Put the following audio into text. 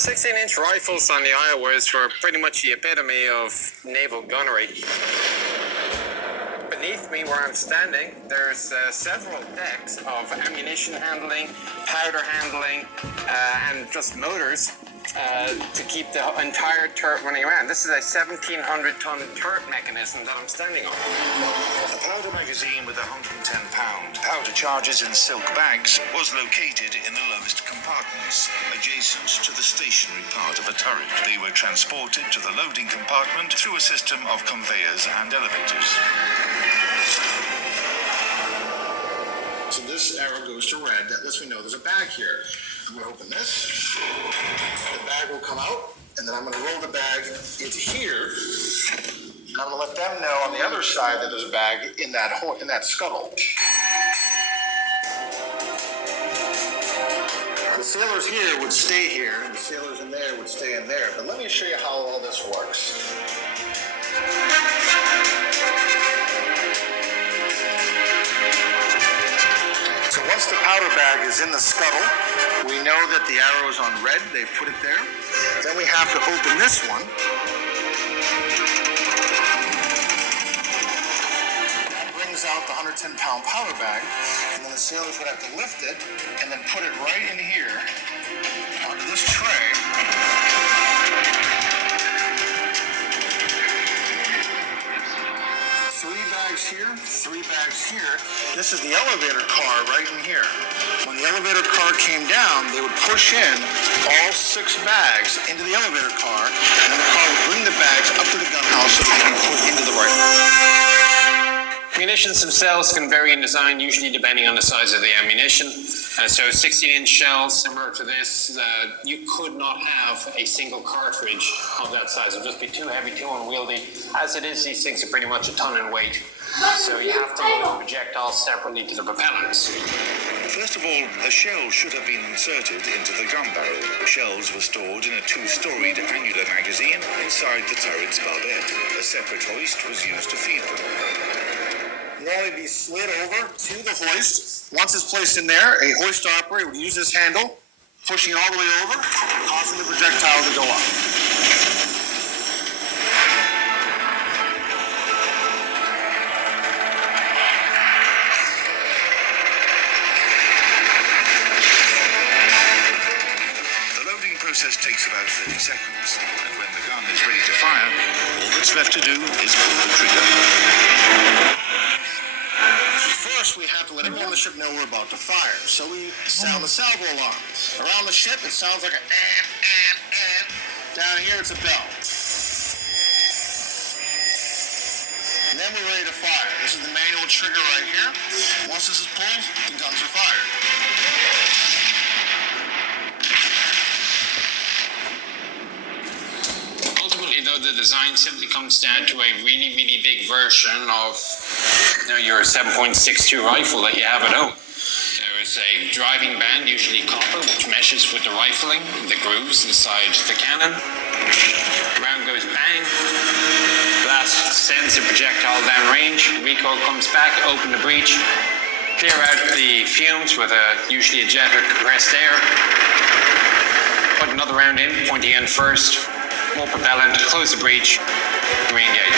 16-inch rifles on the Iowas were pretty much the epitome of naval gunnery. Beneath me where I'm standing, there's several decks of ammunition handling, powder handling, and just motors to keep the entire turret running around. This is a 1,700-ton turret mechanism that I'm standing on. The powder magazine with 110-pound powder charges in silk bags was located in the lowest compartments, adjacent to the stationary part of a turret. They were transported to the loading compartment through a system of conveyors and elevators. So this arrow goes to red. That lets me know there's a bag here. I'm going to open this. The bag will come out, and then I'm going to roll the bag into here. And I'm going to let them know on the other side that there's a bag in that scuttle. The sailors here would stay here, and the sailors in there would stay in there. But let me show you how all this works. So once the powder bag is in the scuttle, we know that the arrow is on red. They've put it there. Then we have to open this one. That brings out the 110-pound powder bag. And then the sailors would have to lift it and then put it right in here onto this tray. 3 bags here, 3 bags here. This is the elevator car right in here. When the elevator car came down, they would push in all 6 bags into the elevator car, and then the car would bring the bags up to the gun house so they could be put into the rifle. Munitions themselves can vary in design, usually depending on the size of the ammunition. So 16-inch shells, similar to this, you could not have a single cartridge of that size. It would just be too heavy, too unwieldy. As it is, these things are pretty much a ton in weight. So you have to load the projectiles separately to the propellants. First of all, a shell should have been inserted into the gun barrel. Shells were stored in a 2-storied annular magazine inside the turret's barbette. A separate hoist was used to feed them. Will only be slid over to the hoist. Once it's placed in there, a hoist operator would use this handle, pushing it all the way over, causing the projectile to go up. The loading process takes about 30 seconds, and when the gun is ready to fire, all that's left to do is pull the trigger. First, we have to let everyone on the ship know we're about to fire. So we sound the salvo alarm. Around the ship, it sounds like a and. Down here, it's a bell. And then we're ready to fire. This is the manual trigger right here. Once this is pulled, the guns are fired. Though the design simply comes down to a really, really big version of your 7.62 rifle that you have at home. There is a driving band, usually copper, which meshes with the rifling, the grooves inside the cannon. Round goes bang. Blast sends the projectile down range. Recoil comes back, open the breech, clear out the fumes with usually a jet or compressed air. Put another round in, pointy end first. More propellant, close the breech, re-engage.